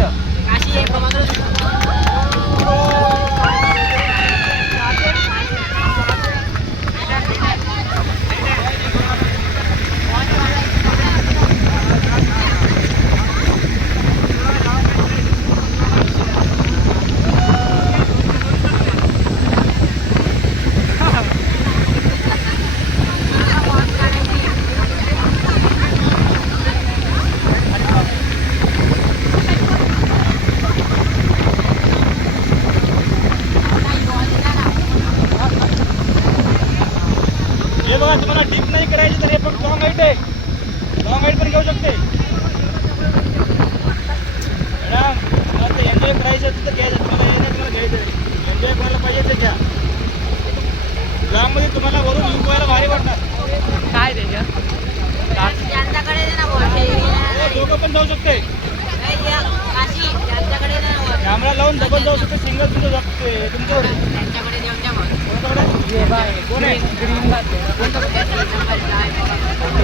काशी एक बघा, तुम्हाला डीप नाही करायचं तर हे पण लॉंग हाईट आहे. लॉंग हाईट पण घेऊ शकते मॅडम. तुम्हाला ते एन्जॉय करायचं असेल तर घ्यायचं. तुम्हाला हे नाही, तुम्हाला घ्यायचं एन्जॉय करायला पाहिजे ते घ्या. लॉंग मध्ये तुम्हाला वरून व्ह्यू पाहायला भारी वाटणार. काय त्याच्या त्यांच्याकडे दे ना बोल दोघं पण जाऊ शकते. काशी त्यांच्याकडे दे ना बोल. कॅमेरा लावून डबल जाऊ शकते, सिंगल तुमचं जाते तुमच्यावर. त्यांच्याकडे देऊन द्या बोल. कोणाकडे? कोण आहे? ग्रीन नंबर काय